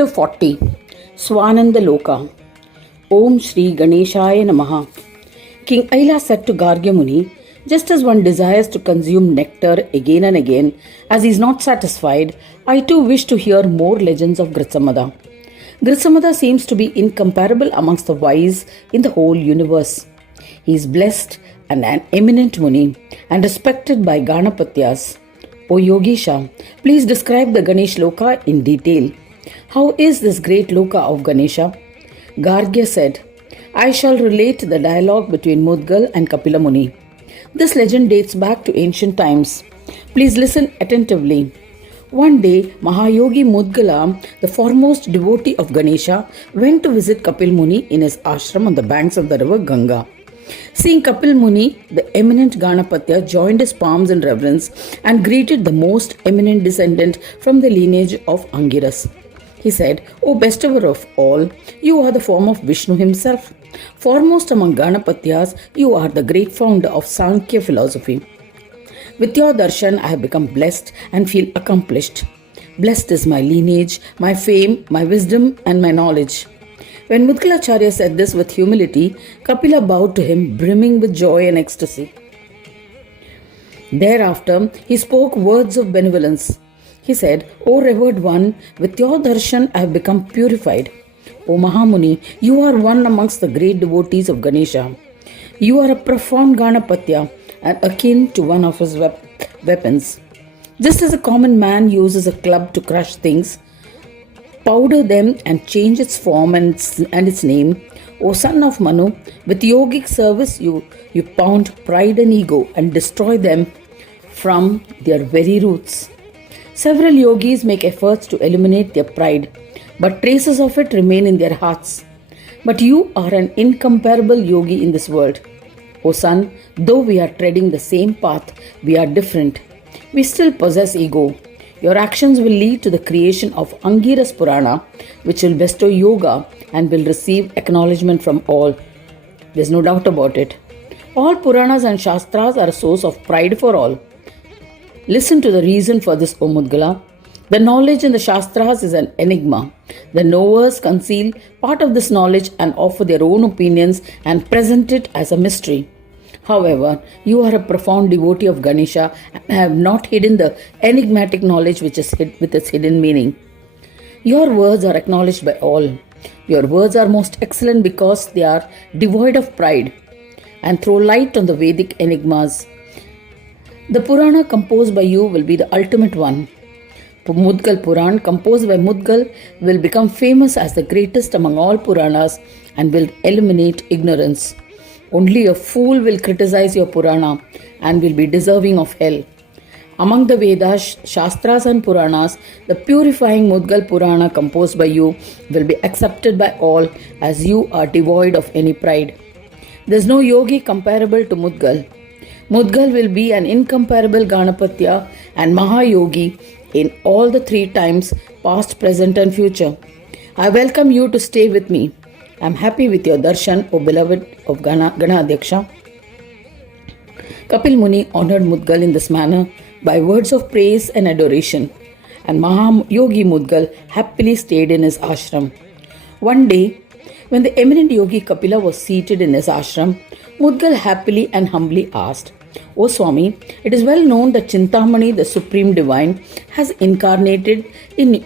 Chapter 40 Swananda Loka. Om Shri Ganeshaya Namaha. King Aila said to Gargya Muni, just as one desires to consume nectar again and again, as he is not satisfied, I too wish to hear more legends of Gritsamada. Gritsamada seems to be incomparable amongst the wise in the whole universe. He is blessed and an eminent Muni and respected by Ganapatyas. O Yogisha, please describe the Ganesh Loka in detail. How is this great Loka of Ganesha? Gargya said, I shall relate the dialogue between Mudgal and Kapila Muni. This legend dates back to ancient times. Please listen attentively. One day, Mahayogi Mudgala, the foremost devotee of Ganesha, went to visit Kapil Muni in his ashram on the banks of the river Ganga. Seeing Kapil Muni, the eminent Ganapatya joined his palms in reverence and greeted the most eminent descendant from the lineage of Angiras. He said, O bestever of all, you are the form of Vishnu himself. Foremost among Ganapatyas, you are the great founder of Sankhya philosophy. With your darshan, I have become blessed and feel accomplished. Blessed is my lineage, my fame, my wisdom and my knowledge. When Mudgalacharya said this with humility, Kapila bowed to him, brimming with joy and ecstasy. Thereafter, he spoke words of benevolence. He said, O revered one, with your darshan I have become purified. O Mahamuni, you are one amongst the great devotees of Ganesha. You are a profound Ganapatya and akin to one of his weapons. Just as a common man uses a club to crush things, powder them and change its form and its name, O son of Manu, with yogic service you pound pride and ego and destroy them from their very roots. Several yogis make efforts to eliminate their pride, but traces of it remain in their hearts. But you are an incomparable yogi in this world. O son, though we are treading the same path, we are different. We still possess ego. Your actions will lead to the creation of Angiras Purana, which will bestow yoga and will receive acknowledgement from all. There's no doubt about it. All Puranas and Shastras are a source of pride for all. Listen to the reason for this, O Mudgala. The knowledge in the Shastras is an enigma. The knowers conceal part of this knowledge and offer their own opinions and present it as a mystery. However, you are a profound devotee of Ganesha and have not hidden the enigmatic knowledge which is hid with its hidden meaning. Your words are acknowledged by all. Your words are most excellent because they are devoid of pride and throw light on the Vedic enigmas. The Purana composed by you will be the ultimate one. Mudgal Puran, composed by Mudgal, will become famous as the greatest among all Puranas and will eliminate ignorance. Only a fool will criticize your Purana and will be deserving of hell. Among the Vedas, Shastras and Puranas, the purifying Mudgal Purana composed by you will be accepted by all as you are devoid of any pride. There is no yogi comparable to Mudgal. Mudgal will be an incomparable Ganapatya and Mahayogi in all the three times, past, present and future. I welcome you to stay with me. I am happy with your darshan, O beloved of Ganadyaksha. Kapil Muni honored Mudgal in this manner by words of praise and adoration, and Mahayogi Mudgal happily stayed in his ashram. One day, when the eminent yogi Kapila was seated in his ashram, Mudgal happily and humbly asked, O Swami, it is well known that Chintamani, the Supreme Divine, has incarnated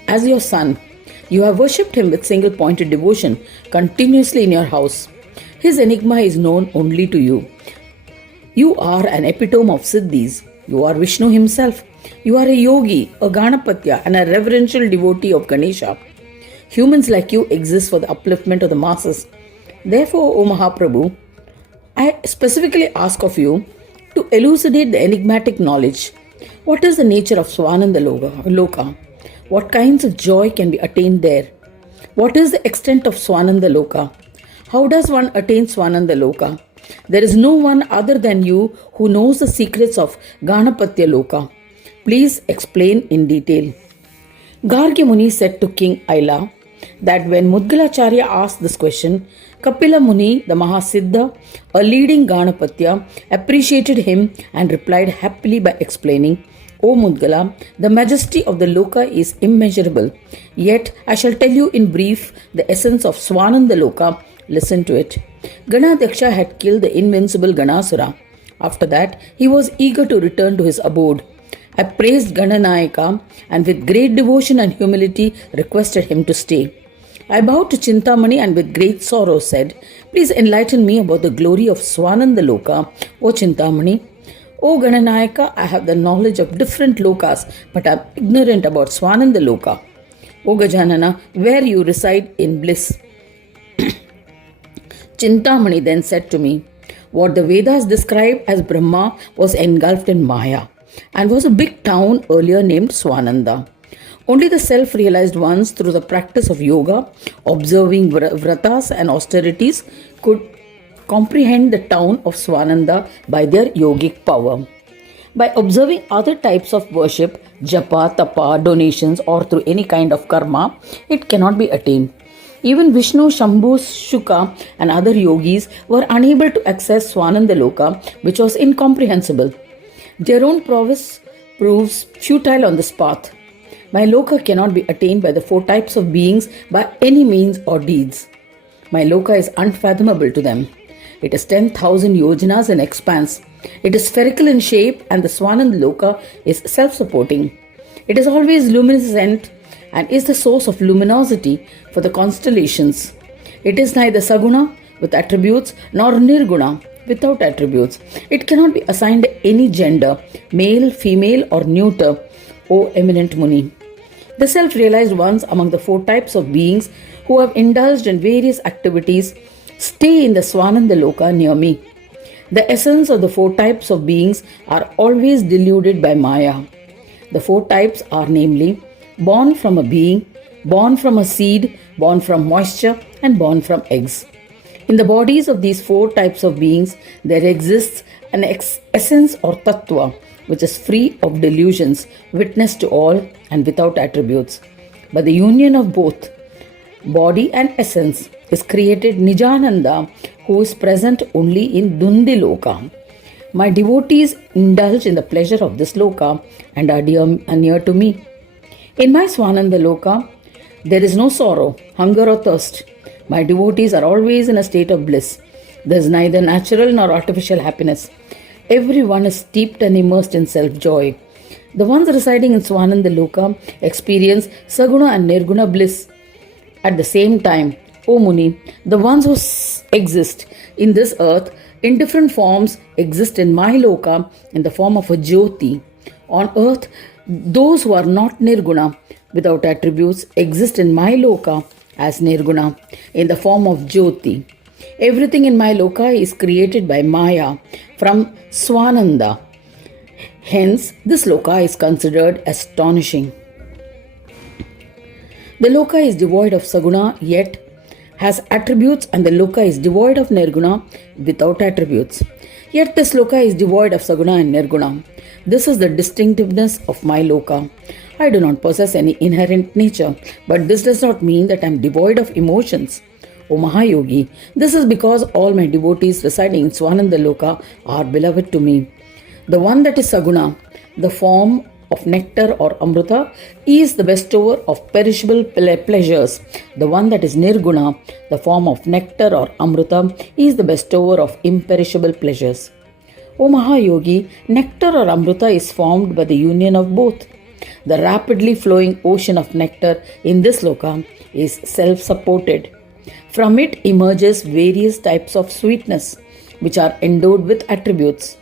as your son. You have worshipped him with single-pointed devotion continuously in your house. His enigma is known only to you. You are an epitome of Siddhis. You are Vishnu himself. You are a yogi, a Ganapatya, and a reverential devotee of Ganesha. Humans like you exist for the upliftment of the masses. Therefore, O Mahaprabhu, I specifically ask of you to elucidate the enigmatic knowledge. What is the nature of Swananda Loka? What kinds of joy can be attained there? What is the extent of Swananda Loka? How does one attain Swananda Loka? There is no one other than you who knows the secrets of Ganapatya Loka. Please explain in detail. Gargya Muni said to King Aila that when Mudgalacharya asked this question, Kapila Muni, the Mahasiddha, a leading Ganapatya, appreciated him and replied happily by explaining, O Mudgala, the majesty of the Loka is immeasurable. Yet I shall tell you in brief the essence of Swananda Loka. Listen to it. Ganadyaksha had killed the invincible Ganasura. After that, he was eager to return to his abode. I praised Gananayaka and with great devotion and humility requested him to stay. I bowed to Chintamani and with great sorrow said, Please enlighten me about the glory of Swananda Loka, O Chintamani. O Gananayaka, I have the knowledge of different lokas, but I am ignorant about Swananda Loka. O Gajanana, where you reside in bliss. Chintamani then said to me, What the Vedas describe as Brahma was engulfed in Maya and was a big town earlier named Swananda. Only the self-realized ones through the practice of yoga, observing vratas and austerities could comprehend the town of Swananda by their yogic power. By observing other types of worship, japa, tapa, donations or through any kind of karma, it cannot be attained. Even Vishnu, Shambhu, Shuka and other yogis were unable to access Swananda Loka, which was incomprehensible. Their own prowess proves futile on this path. My Loka cannot be attained by the four types of beings by any means or deeds. My Loka is unfathomable to them. It is 10,000 yojanas in expanse. It is spherical in shape and the Swananda Loka is self-supporting. It is always luminescent and is the source of luminosity for the constellations. It is neither Saguna with attributes nor Nirguna without attributes. It cannot be assigned any gender, male, female or neuter, O eminent Muni. The self-realized ones among the four types of beings who have indulged in various activities stay in the Swananda Loka near me. The essence of the four types of beings are always deluded by Maya. The four types are namely born from a being, born from a seed, born from moisture, and born from eggs. In the bodies of these four types of beings, there exists an essence or tattva, which is free of delusions, witness to all, and without attributes. But the union of both, body and essence, is created Nijananda, who is present only in Dundi Loka. My devotees indulge in the pleasure of this Loka and are near to me. In my Swananda Loka, there is no sorrow, hunger or thirst. My devotees are always in a state of bliss. There is neither natural nor artificial happiness. Everyone is steeped and immersed in self-joy. The ones residing in Swananda Loka experience Saguna and Nirguna bliss. At the same time, O Muni, the ones who exist in this earth in different forms exist in my Loka in the form of a Jyoti. On earth, those who are not Nirguna without attributes exist in my Loka as Nirguna in the form of Jyoti. Everything in my Loka is created by Maya from Swananda. Hence, this Loka is considered astonishing. The Loka is devoid of Saguna yet has attributes, and the Loka is devoid of Nirguna without attributes. Yet this Loka is devoid of Saguna and Nirguna. This is the distinctiveness of my Loka. I do not possess any inherent nature, but this does not mean that I am devoid of emotions. O Mahayogi, this is because all my devotees residing in Swananda Loka are beloved to me. The one that is Saguna, the form of nectar or amrita, is the bestower of perishable pleasures. The one that is Nirguna, the form of nectar or amrita, is the bestower of imperishable pleasures. O Mahayogi, nectar or amrita is formed by the union of both. The rapidly flowing ocean of nectar in this loka is self-supported. From it emerges various types of sweetness, which are endowed with attributes.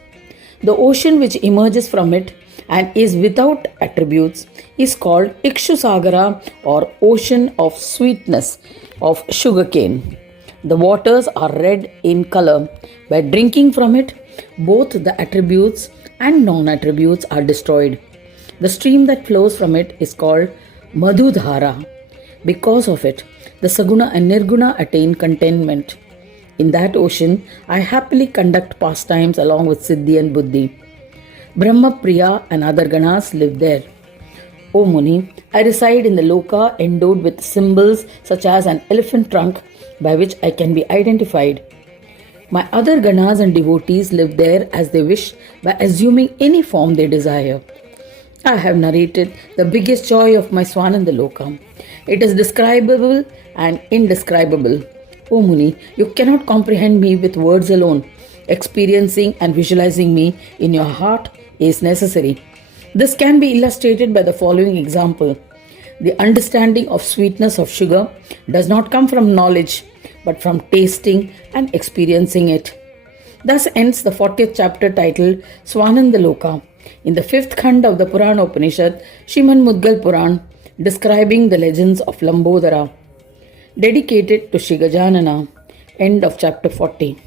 The ocean which emerges from it and is without attributes is called Ikshusagara, or ocean of sweetness of sugarcane. The waters are red in color. By drinking from it, both the attributes and non-attributes are destroyed. The stream that flows from it is called Madhudhara. Because of it, the Saguna and Nirguna attain contentment. In that ocean, I happily conduct pastimes along with Siddhi and Buddhi. Brahma, Priya and other Ganas live there. O Muni, I reside in the Loka endowed with symbols such as an elephant trunk by which I can be identified. My other Ganas and devotees live there as they wish by assuming any form they desire. I have narrated the biggest joy of my Swananda Lokam. It is describable and indescribable. O Muni, you cannot comprehend me with words alone. Experiencing and visualizing me in your heart is necessary. This can be illustrated by the following example. The understanding of sweetness of sugar does not come from knowledge, but from tasting and experiencing it. Thus ends the 40th chapter titled Swananda Loka in the 5th Khand of the Purana Upanishad, Shriman Mudgal Puran, describing the legends of Lambodara, dedicated to Shri Gajanana. End of chapter 40.